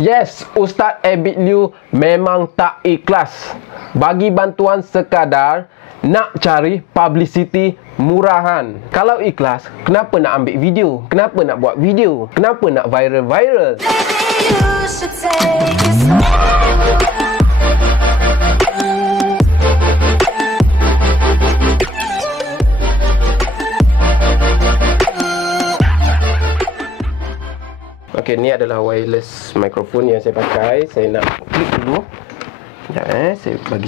Yes, Ustaz Abid Liu memang tak ikhlas. Bagi bantuan sekadar nak cari publicity murahan. Kalau ikhlas, kenapa nak ambil video? Kenapa nak buat video? Kenapa nak viral-viral? Okey, ni adalah wireless microphone yang saya pakai. Saya nak klik dulu. Sekejap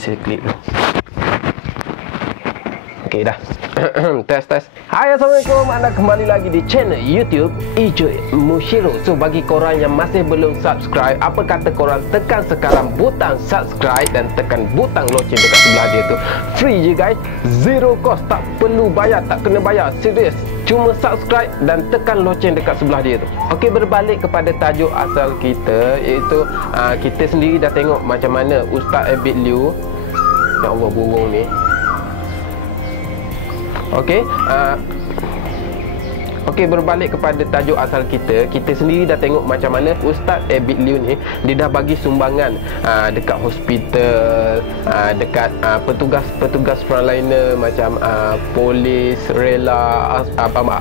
saya klik dulu. Okey, dah. Test. Hai, Assalamualaikum. Anda kembali lagi di channel YouTube Ijo Mushiro. So, bagi korang yang masih belum subscribe, apa kata korang tekan sekarang butang subscribe dan tekan butang loceng dekat sebelah dia tu. Free je guys. Zero cost. Tak perlu bayar. Tak kena bayar. Serius. Cuma subscribe dan tekan loceng dekat sebelah dia tu. Okey, berbalik kepada tajuk asal kita, iaitu kita sendiri dah tengok macam mana Ustaz Abid Liu. Ya Allah, burung ni. Okey, berbalik kepada tajuk asal kita. Kita sendiri dah tengok macam mana Ustaz Abid Liu ni, dia dah bagi sumbangan dekat hospital, dekat petugas frontliner macam polis, rela, abang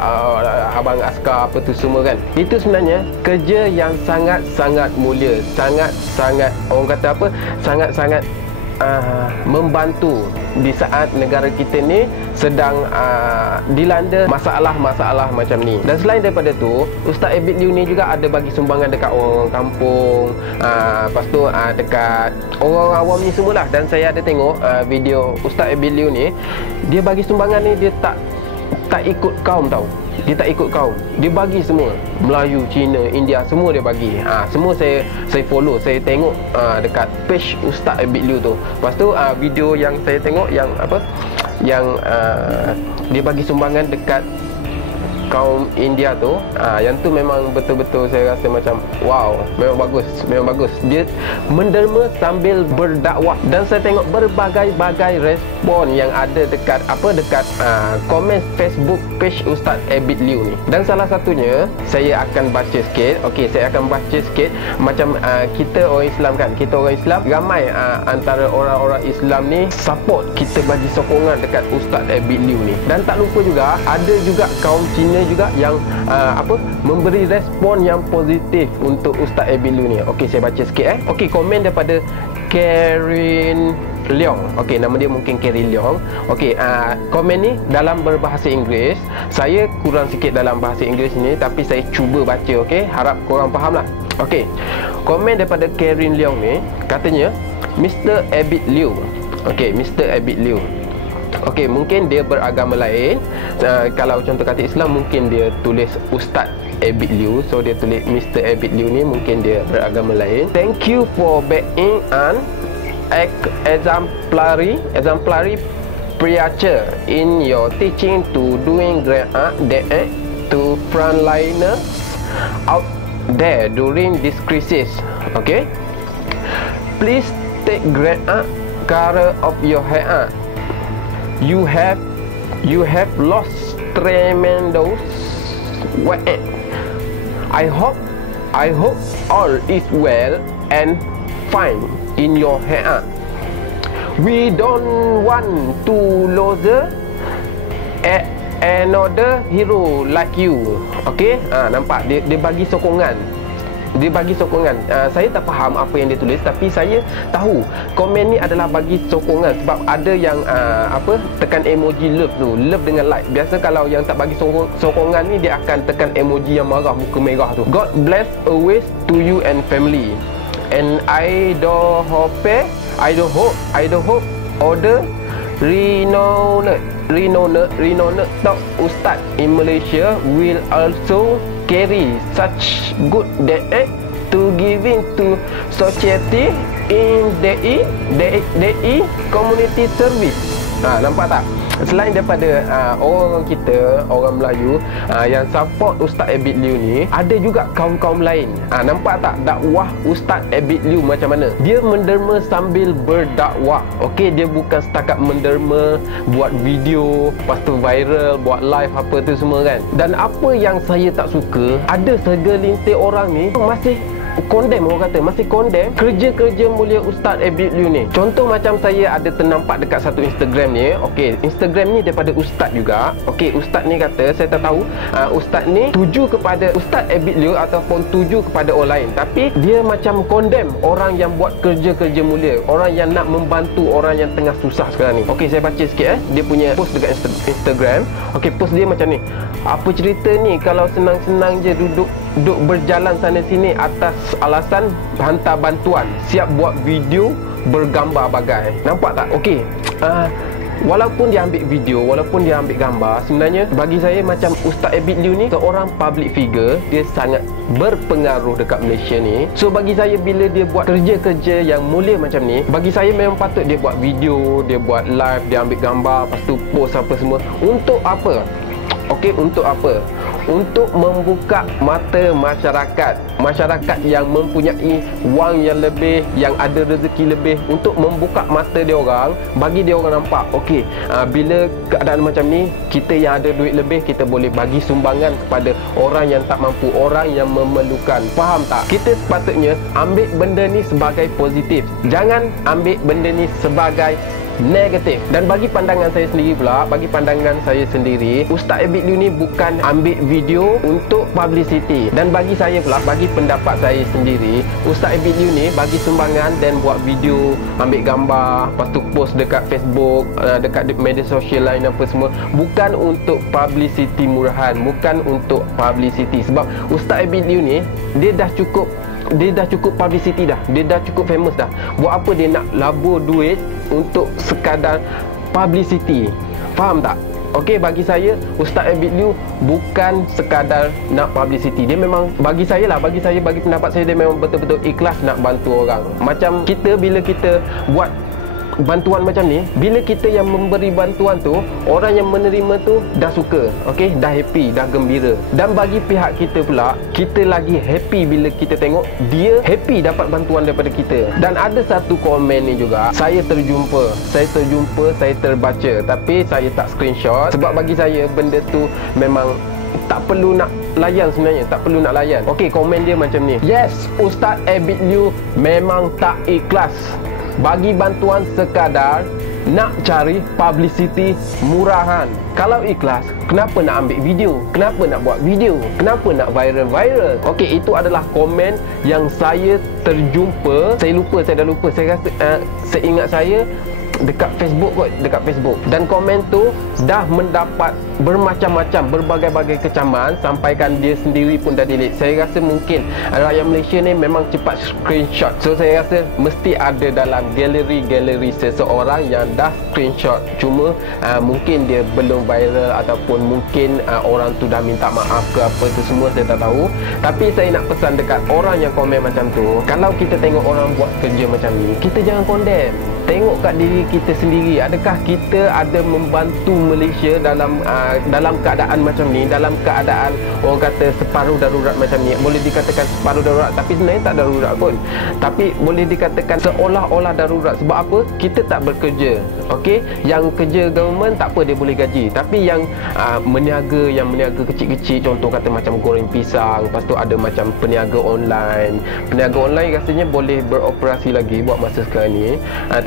askar, apa tu semua kan. Itu sebenarnya kerja yang sangat-sangat mulia, sangat-sangat, orang kata apa, sangat-sangat membantu di saat negara kita ni sedang dilanda masalah-masalah macam ni. Dan selain daripada tu, Ustaz Abid Liu ni juga ada bagi sumbangan dekat orang kampung, lepas tu dekat orang awam ni semualah. Dan saya ada tengok video Ustaz Abid Liu ni, dia bagi sumbangan ni, dia tak ikut kaum tau. Dia tak ikut kaum. Dia bagi semua. Melayu, Cina, India, semua dia bagi. Semua saya follow. Saya tengok dekat page Ustaz Abid Liu tu. Lepas tu video yang saya tengok yang apa, yang dia bagi sumbangan dekat kaum India tu, yang tu memang betul-betul saya rasa macam wow, memang bagus. Dia menderma sambil berdakwah. Dan saya tengok berbagai-bagai respon yang ada dekat komen Facebook page Ustaz Abid Liu ni. Dan salah satunya saya akan baca sikit. Okey, saya akan baca sikit. Macam kita orang Islam kan, kita orang Islam ramai antara orang-orang Islam ni support, kita bagi sokongan dekat Ustaz Abid Liu ni. Dan tak lupa juga ada juga kaum Cina juga yang memberi respon yang positif untuk Ustaz Abid Liu ni. Okey, saya baca sikit Okey, komen daripada Karen Leong. Okey, nama dia mungkin Karen Leong. Okey, komen ni dalam berbahasa Inggeris. Saya kurang sikit dalam bahasa Inggeris ni, tapi saya cuba baca. Okey, harap korang faham lah. Okey, komen daripada Karen Leong ni katanya Mr. Abid Liu. Okey, Mr. Abid Liu. Okey, mungkin dia beragama lain. Kalau contoh kata Islam, mungkin dia tulis Ustaz Abid Liu. So dia tulis Mr. Abid Liu ni, mungkin dia beragama lain. Thank you for being an exemplary preacher in your teaching to doing great to frontliner out there during this crisis. Okay, please take great care of your head. You have lost tremendous weight. I hope all is well and fine in your head. We don't want to lose another hero like you. Okay, nampak dia bagi sokongan. Saya tak faham apa yang dia tulis, tapi saya tahu komen ni adalah bagi sokongan. Sebab ada yang tekan emoji love tu, love dengan like. Biasa kalau yang tak bagi sokongan ni, dia akan tekan emoji yang marah, muka merah tu. God bless always to you and family. And I do hope order renowned top ustaz in Malaysia will also carry such good deed to giving to society in DI community service. Nampak tak? Selain daripada orang kita, orang Melayu yang support Ustaz Abid Liu ni, ada juga kaum-kaum lain. Nampak tak dakwah Ustaz Abid Liu macam mana? Dia menderma sambil berdakwah. Okey, dia bukan setakat menderma, buat video, lepas tu viral, buat live apa tu semua kan. Dan apa yang saya tak suka, ada segelintir orang ni masih condemn, orang kata masih condemn kerja-kerja mulia Ustaz Abid Liu ni. Contoh macam saya ada ternampak dekat satu Instagram ni. Okey, Instagram ni daripada Ustaz juga. Okey, Ustaz ni kata, saya tak tahu Ustaz ni tuju kepada Ustaz Abid Liu ataupun tuju kepada orang lain, tapi dia macam condemn orang yang buat kerja-kerja mulia, orang yang nak membantu orang yang tengah susah sekarang ni. Okey, saya baca sikit dia punya post dekat Instagram. Okey, post dia macam ni. Apa cerita ni kalau senang-senang je duduk berjalan sana sini atas alasan hantar bantuan, siap buat video bergambar bagai. Nampak tak? Okey, walaupun dia ambil video, walaupun dia ambil gambar, sebenarnya bagi saya macam Ustaz Abid Liu ni seorang public figure, dia sangat berpengaruh dekat Malaysia ni. So bagi saya bila dia buat kerja-kerja yang mulia macam ni, bagi saya memang patut dia buat video, dia buat live, dia ambil gambar, lepas tu post apa semua. Untuk apa? Okey, untuk apa? Untuk membuka mata masyarakat yang mempunyai wang yang lebih, yang ada rezeki lebih, untuk membuka mata dia orang, bagi dia orang nampak okey, bila keadaan macam ni, kita yang ada duit lebih, kita boleh bagi sumbangan kepada orang yang tak mampu, orang yang memerlukan. Faham tak? Kita sepatutnya ambil benda ni sebagai positif, jangan ambil benda ni sebagai negatif. Dan bagi pandangan saya sendiri pula, Ustaz Abid Liu ni bukan ambil video untuk publicity. Dan bagi saya pula, bagi pendapat saya sendiri, Ustaz Abid Liu ni bagi sumbangan dan buat video, ambil gambar, lepas tu post dekat Facebook, dekat media sosial lain apa semua, bukan untuk publicity murahan, bukan untuk publicity. Sebab Ustaz Abid Liu ni dia dah cukup publicity dah, dia dah cukup famous dah. Buat apa dia nak labur duit untuk sekadar publicity? Faham tak? Okey, bagi saya Ustaz Abid Liu bukan sekadar nak publicity. Dia memang, bagi pendapat saya, dia memang betul-betul ikhlas nak bantu orang. Macam kita, bila kita buat bantuan macam ni, bila kita yang memberi bantuan tu, orang yang menerima tu dah suka, okey, dah happy, dah gembira. Dan bagi pihak kita pula, kita lagi happy bila kita tengok dia happy dapat bantuan daripada kita. Dan ada satu komen ni juga saya terjumpa, saya terbaca, tapi saya tak screenshot, sebab bagi saya benda tu memang tak perlu nak layan sebenarnya, tak perlu nak layan. Okey, komen dia macam ni. Yes, Ustaz Abid Liu memang tak ikhlas bagi bantuan sekadar nak cari publicity murahan. Kalau ikhlas, kenapa nak ambil video? Kenapa nak buat video? Kenapa nak viral? Okey, itu adalah komen yang saya terjumpa. Saya dah lupa. Saya rasa seingat saya dekat Facebook kot, dan komen tu dah mendapat bermacam-macam, berbagai-bagai kecaman, sampaikan dia sendiri pun dah delete. Saya rasa mungkin rakyat Malaysia ni memang cepat screenshot. So saya rasa mesti ada dalam galeri seseorang yang dah screenshot, cuma mungkin dia belum viral, ataupun mungkin orang tu dah minta maaf ke apa tu semua, saya tak tahu. Tapi saya nak pesan dekat orang yang komen macam tu, kalau kita tengok orang buat kerja macam ni, kita jangan condemn. Tengok kat diri kita sendiri, adakah kita ada membantu Malaysia dalam keadaan macam ni, dalam keadaan orang kata separuh darurat macam ni. Boleh dikatakan separuh darurat, tapi sebenarnya tak darurat pun, tapi boleh dikatakan seolah-olah darurat. Sebab apa? Kita tak bekerja. Okey, yang kerja government tak apa, dia boleh gaji, tapi yang meniaga kecil-kecil, contoh kata macam goreng pisang, lepas tu ada macam peniaga online rasanya boleh beroperasi lagi buat masa sekarang ni,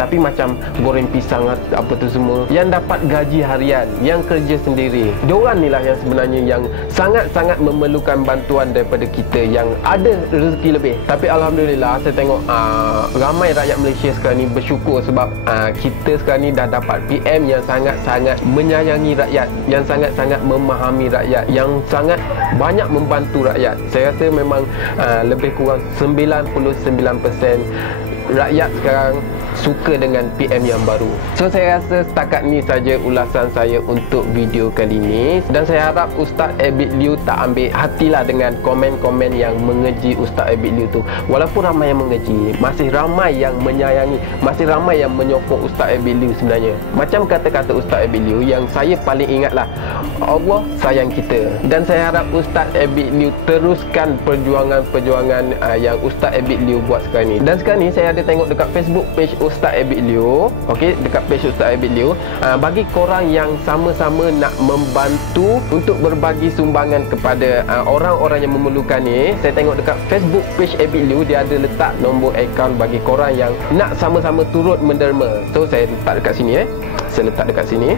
tapi macam goreng pisang apa tu semua, yang dapat gaji harian, yang kerja sendiri, diorang ni lah yang sebenarnya yang sangat-sangat memerlukan bantuan daripada kita yang ada rezeki lebih. Tapi alhamdulillah, saya tengok ramai rakyat Malaysia sekarang ni bersyukur, sebab kita sekarang ni dah dapat PM yang sangat-sangat menyayangi rakyat, yang sangat-sangat memahami rakyat, yang sangat banyak membantu rakyat. Saya rasa memang lebih kurang 99% rakyat sekarang suka dengan PM yang baru. So saya rasa setakat ni saja ulasan saya untuk video kali ni, dan saya harap Ustaz Abid Liu tak ambil hatilah dengan komen-komen yang mengeji Ustaz Abid Liu tu. Walaupun ramai yang mengeji, masih ramai yang menyayangi, masih ramai yang menyokong Ustaz Abid Liu sebenarnya. Macam kata-kata Ustaz Abid Liu yang saya paling ingatlah, Allah sayang kita. Dan saya harap Ustaz Abid Liu teruskan perjuangan yang Ustaz Abid Liu buat sekarang ni. Dan sekarang ni saya ada tengok dekat Facebook page Ustaz Abid Liu, okey, dekat page Ustaz Abid Liu, bagi korang yang sama-sama nak membantu untuk berbagi sumbangan kepada orang-orang yang memerlukan ni. Saya tengok dekat Facebook page Abid Liu, dia ada letak nombor akaun bagi korang yang nak sama-sama turut menderma. So saya letak dekat sini Saya letak dekat sini.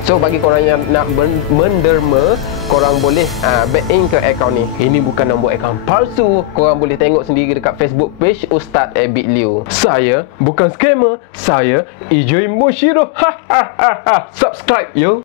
So bagi korang yang nak menderma, korang boleh back in ke akaun ni. Ini bukan nombor akaun palsu. Korang boleh tengok sendiri dekat Facebook page Ustaz Abid Liu. Saya bukan scammer, saya Ijoi Moshiro. Subscribe yo.